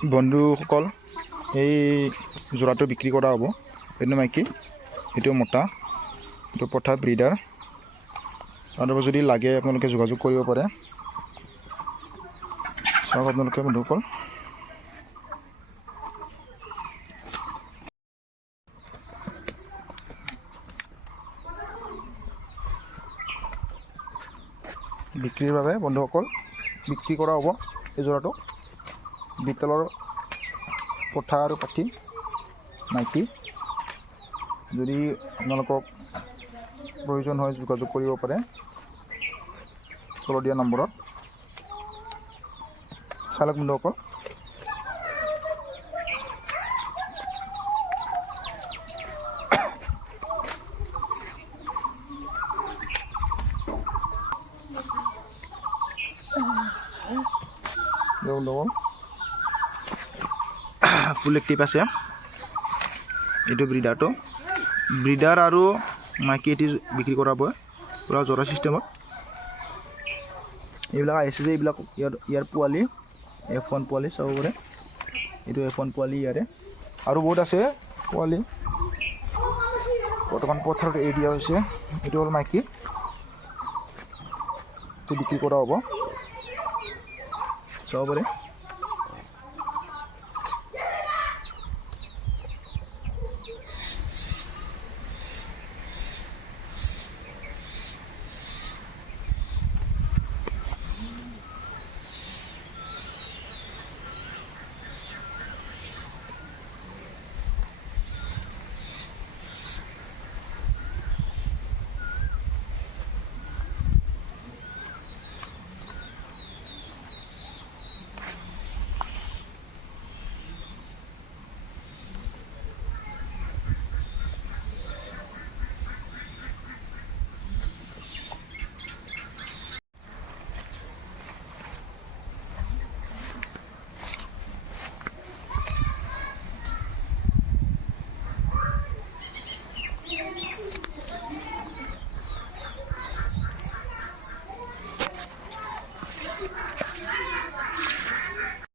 বন্ধুসকল এই জোড়াটো বিক্ৰী কৰা হ'ব। এইটো মাইকী, এইটো মতা, এইটো পঠা ব্ৰিডাৰ। আৰু যদি লাগে আপোনালোকে যোগাযোগ কৰিব পাৰে। চাওক আপোনালোকে বন্ধুসকল, বিক্ৰীৰ বাবে বন্ধুসকল বিক্ৰী কৰা হ'ব এই জোড়াটো। বিতলৰ পঠা আৰু পাঠি মাইকী। যদি আপোনালোকক প্ৰয়োজন হয় যোগাযোগ কৰিব পাৰে তলত দিয়া নম্বৰত। চালক বন্ধুসকল, ফুল এক্টিভ আছে। এইটো ব্ৰিডাৰ আৰু মাইকী এটি বিক্ৰী কৰাব পুৰা জোড়া চিষ্টেমত। এইবিলাক আহিছে যে এইবিলাক ইয়াৰ পোৱালি F1 পোৱালি চাব পাৰে। এইটো F1 পোৱালি ইয়াৰে, আৰু বহুত আছে পোৱালি বৰ্তমান পথাৰত এৰি দিয়া হৈছে। এইটো হ'ল মাইকী, এইটো বিক্ৰী কৰা হ'ব চাব পাৰে।